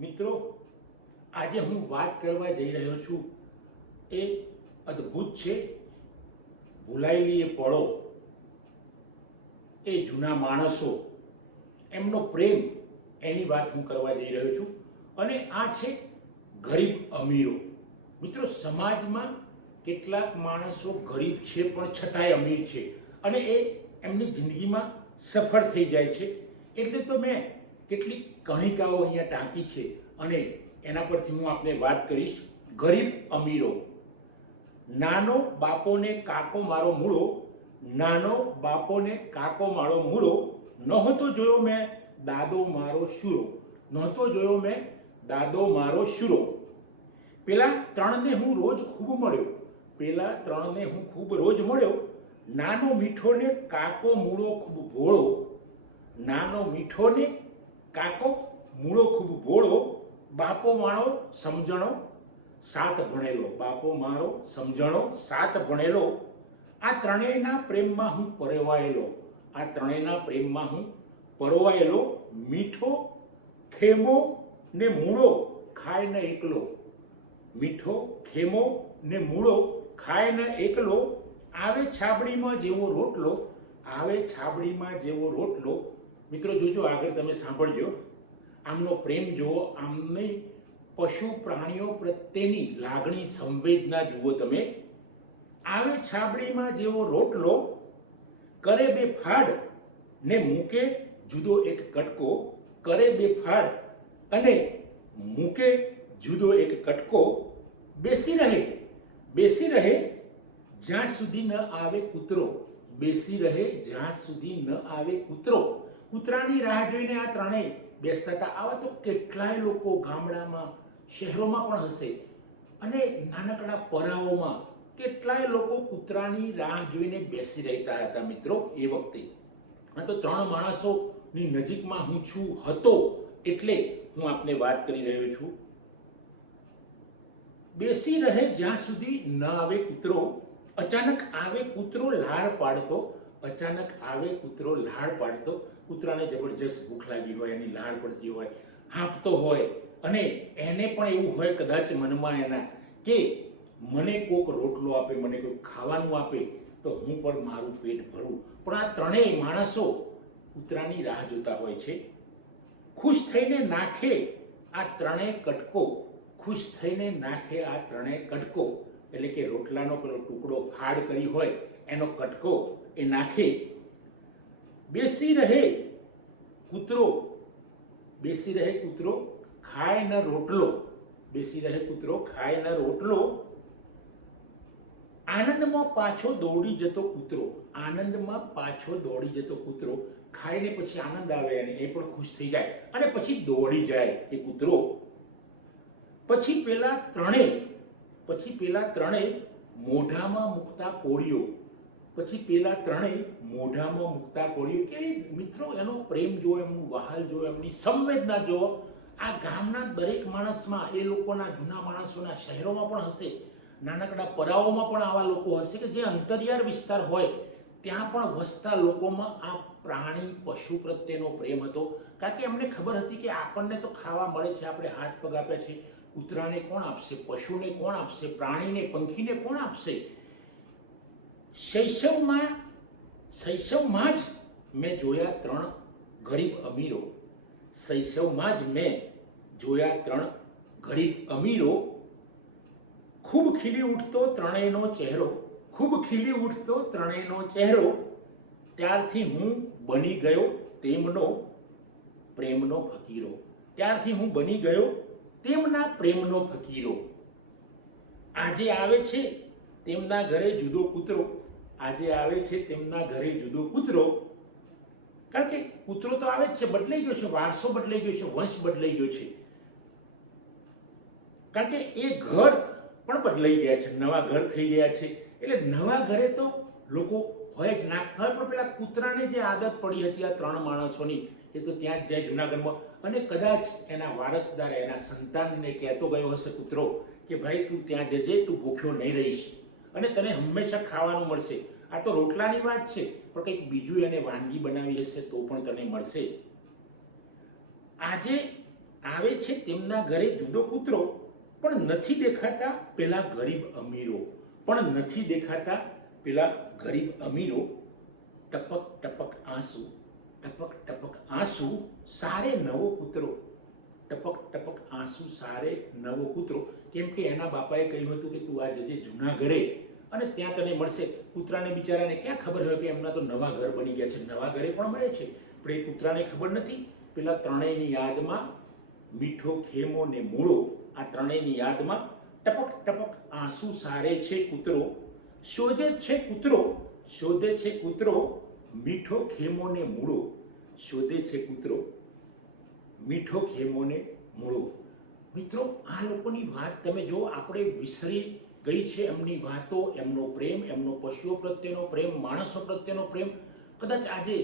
મિત્રો, આજે હું વાત કરવા જઈ રહ્યો છું એ અદ્ભુત છે. ભૂલાયેલી એ પળો, એ જૂના માણસો, એમનો પ્રેમ, એની વાત હું કરવા જઈ રહ્યો છું. અને આ છે ગરીબ અમીરો. મિત્રો, સમાજમાં કેટલાક માણસો ગરીબ છે પણ છતાંય અમીર છે અને એ એમની જિંદગીમાં સફળ થઈ જાય છે. એટલે તો મેં કેટલીક કણિકાઓ અહીંયા ટાંકી છે અને એના પરથી હું આપને વાત કરીશ. ગરીબ અમીરો. નાનો બાપોને કાકો મારો મૂળો, નાનો બાપોને કાકો મારો મૂળો, નહોતો જોયો મેં દાદો મારો શુરો, નહોતો જોયો મેં દાદો મારો શુરો. પેલા ત્રણને હું રોજ ખૂબ મળ્યો, પેલા ત્રણને હું ખૂબ રોજ મળ્યો, નાનો મીઠો ને કાકો મૂળો ખૂબ ભોળો, નાનો મીઠો ને કાકો મૂળો ખૂબ ભોળો, બાપો મારો સમજણો સાત ભણેલો, બાપો મારો સમજણો સાત ભણેલો. આ ત્રણેયના પ્રેમમાં હું પરોવાયેલો, આ ત્રણેયના પ્રેમમાં હું પરોવાયેલો, મીઠો ખેમો ને મૂળો ખાય ને એકલો, મીઠો ખેમો ને મૂળો ખાય ને એકલો, આવે છાબડીમાં જેવો રોટલો, આવે છાબડીમાં જેવો રોટલો. મિત્રો, જોજો આગળ, તમે સાંભળજો. આમનો પ્રેમ જુઓ, આમની પશુ પ્રાણીઓ પ્રત્યેની લાગણી, સંવેદના જુઓ તમે. આવે છાબડીમાં જેવો રોટલો, કરે બે ફાડ ને મૂકે જુદો એક કટકો, કરે બે ફાડ અને મૂકે જુદો એક કટકો, બેસી રહે જ્યાં સુધી ન આવે કૂતરો, બેસી રહે જ્યાં સુધી ન આવે કૂતરો. કૂતરાની રાહ જોઈને આ ત્રણેય બેસતા હતા. આવા તો કેટલાય લોકો ગામડામાં, શહેરોમાં પણ હશે અને નાનકડા પરાઓમાં કેટલાય લોકો કૂતરાની રાહ જોઈને બેસી રહેતા હતા. મિત્રો, એ વખતે આ તો ત્રણ માણસોની નજીકમાં હું છું હતો એટલે હું આપને વાત કરી રહ્યો છું. બેસી રહે જ્યાં સુધી ન આવે કૂતરો, અચાનક આવે કૂતરો લાળ પાડતો, અચાનક આવે કૂતરો લાળ પાડતો. કૂતરાને જબરજસ્ત ભૂખ લાગી હોય, એની લાળ પડતી હોય, હાંફતો હોય અને એને પણ એવું હોય કદાચ મનમાં એના કે મને કોઈક રોટલો આપે, મને કોઈક ખાવાનું આપે તો હું પણ મારું પેટ ભરું. પણ આ ત્રણેય માણસો કૂતરાની રાહ જોતા હોય છે. ખુશ થઈને નાખે આ ત્રણેય કટકો, ખુશ થઈને નાખે આ ત્રણેય કટકો, એટલે કે રોટલાનો પેલો ટુકડો ફાડ કરી હોય એનો કટકો એ નાખે. બેસી રહે કૂતરો, બેસી રહે કૂતરો ખાય ન રોટલો, બેસી રહે કૂતરો ખાય ન રોટલો, આનંદમાં પાછો દોડી જતો કૂતરો, આનંદમાં પાછો દોડી જતો કૂતરો. ખાઈને પછી આનંદ આવે અને એ પણ ખુશ થઈ જાય અને પછી દોડી જાય એ કૂતરો. પછી પેલા ત્રણેય મોઢામાં મૂકતા કોળીઓ, પછી પેલા ત્રણેય મોઢામાં મૂકતા કોળીઓ. કે મિત્રો, એનો પ્રેમ જુઓ, એમનું વહાલ જુઓ, એમની સંવેદના જુઓ. આ ગામના દરેક માણસમાં, એ લોકોના, જૂના માણસોના, શહેરોમાં પણ હશે, નાનકડા પરાઓમાં પણ આવા લોકો હશે કે જે અંતરિયાળ વિસ્તાર હોય ત્યાં પણ વસતા લોકોમાં આ પ્રાણી, પશુ પ્રત્યેનો પ્રેમ હતો. કારણ કે એમને ખબર હતી કે આપણને તો ખાવા મળે છે, આપણે હાથ પગ આપ્યા છે, કૂતરાને કોણ આપશે, પશુને કોણ આપશે, પ્રાણીને, પંખીને કોણ આપશે. શૈશવમાં જ મેં જોયા ત્રણ ગરીબ અમીરો, શૈશવમાં જ મેં જોયા ત્રણ ગરીબ અમીરો. ખૂબ ખીલી ઉઠતો ત્રણેયનો ચહેરો, ખૂબ ખીલી ઉઠતો ત્રણેયનો ચહેરો, ત્યારથી હું બની ગયો તેમનો પ્રેમનો ફકીરો, ત્યારથી હું બની ગયો તેમના પ્રેમનો ફકીરો. આજે આવે છે તેમના ઘરે જુદો કૂતરો, આજે આવે છે તેમના ઘરે જુદો કૂતરો. કારણ કે કૂતરો તો આવે જ છે, બદલાઈ ગયો છે, વારસો બદલાઈ ગયો છે, વંશ બદલાઈ ગયો છે. કારણ કે એ ઘર પણ બદલાઈ ગયા છે, નવા ઘર થઈ ગયા છે. એટલે નવા ઘરે તો લોકો હોય જ, નાખતા હોય, પણ પેલા કૂતરાને જે આદત પડી હતી આ ત્રણ માણસોની, એ તો ત્યાં જ જાય જૂનાગઢમાં. અને કદાચ એના વારસદાર, એના સંતાનને કહેતો ગયો હશે કૂતરો કે ભાઈ તું ત્યાં જજે, તું ભૂખ્યો નહીં રહીશ અને તને હંમેશા ખાવાનું મળશે. આ તો રોટલાની વાત છે, પણ કંઈક બીજું એને વાનગી બનાવી હશે તો પણ તને મળશે. આજે આવે છે તેમના ઘરે જુદો કૂતરો, પણ નથી દેખાતા પેલા ગરીબ અમીરો, પણ નથી દેખાતા પેલા ગરીબ અમીરો. ટપક ટપક આંસુ, ટપક ટપક આંસુ, સારે નવો કૂતરો. ટપક ટપક આંસુ સારે નવો કૂતરો. કેમ કે એના બાપાએ કહ્યું હતું કે તું આ જજે જૂના ઘરે અને ત્યાં તને મળશે. કૂતરાને બિચારાને ક્યાં ખબર હોય કે એમના તો નવા ઘર બની ગયા છે, નવા ઘરે પણ મળે છે, પણ એ કૂતરાને ખબર નથી. પેલા ત્રણેયની યાદમાં મીઠો ખેમો ને મૂળો, આ ત્રણેયની યાદમાં ટપક ટપક આંસુ સારે છે કૂતરો. શોધે છે કૂતરો, શોધે છે કૂતરો, મીઠો ખેમો ને મૂળો. શોધે છે કૂતરો, મીઠો ખેમો ને મૂળો. મિત્રો, આ લોકોની વાત તમે જો, આપણે વિસરી ગઈ છે એમની વાતો, એમનો પ્રેમ, એમનો પશુઓ પ્રત્યેનો પ્રેમ, માણસો પ્રત્યેનો પ્રેમ કદાચ આજે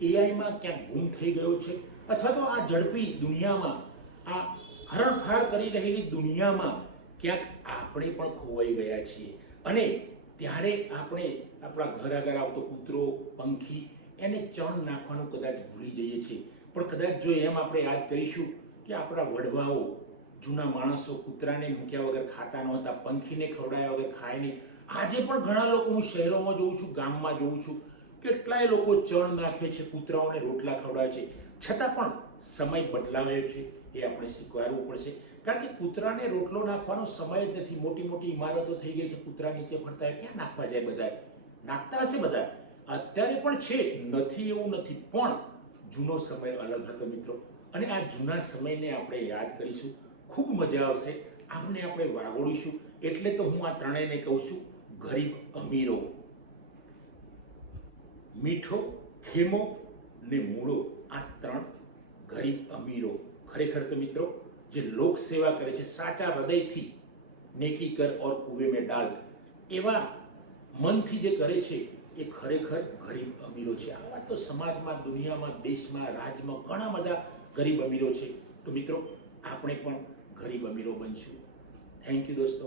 એઆઈમાં ક્યાંક ગુમ થઈ ગયો છે, અથવા તો આ ઝડપી દુનિયામાં, આ હરણફાળ કરી રહેલી દુનિયામાં ક્યાંક આપણે પણ ખોવાઈ ગયા છીએ. અને ત્યારે આપણે આપણા ઘર આગળ આવતો કૂતરો, પંખી, એને ચણ નાખવાનું કદાચ ભૂલી જઈએ છીએ. પણ કદાચ જો એમ આપણે યાદ કરીશું કે આપણા વડવાઓ, જૂના માણસો કૂતરાને મૂક્યા વગર ખાતા નહોતા, પંખીને ખવડાવ્યા વગર ખાય નહીં. આજે પણ ઘણા લોકો, હું શહેરોમાં જોઉં છું, ગામમાં જોઉં છું, કેટલાય લોકો ચણ નાખે છે, કૂતરાઓને રોટલા ખવડાવે છે. છતાં પણ સમય બદલાયો છે, એ આપણે સ્વીકારવું પડશે. કારણ કે કૂતરાને રોટલો નાખવાનો સમય જ નથી. મોટી મોટી ઇમારતો થઈ ગઈ છે, કૂતરા નીચે ફરતા હોય, ક્યાં નાખવા જાય? બધા નાખતા હશે, બધા અત્યારે પણ છે, નથી એવું નથી, પણ જૂનો સમય અલગ હતો મિત્રો. અને આ જૂના સમયને આપણે યાદ કરીશું, ખૂબ મજા આવશે, આમને આપણે વાગોડીશું. એટલે તો હું આ ત્રણેયને કહું છું, ગરીબ અમીરો, મીઠો ખેમો ને મૂળો. આ ત્રણ ગરીબ અમીરો. ખરેખર તો મિત્રો, જે લોક સેવા કરે છે સાચા હૃદયથી, નેકી કર ઓર કુએ મેં ડાલ, એવા મનથી જે કરે છે, એ ખરેખર ગરીબ અમીરો છે. આવા તો સમાજમાં, દુનિયામાં, દેશમાં, રાજ્યમાં ઘણા બધા ગરીબ અમીરો છે. તો મિત્રો, આપણે પણ ગરીબ અમીરો બનશું. થેન્ક યુ દોસ્તો.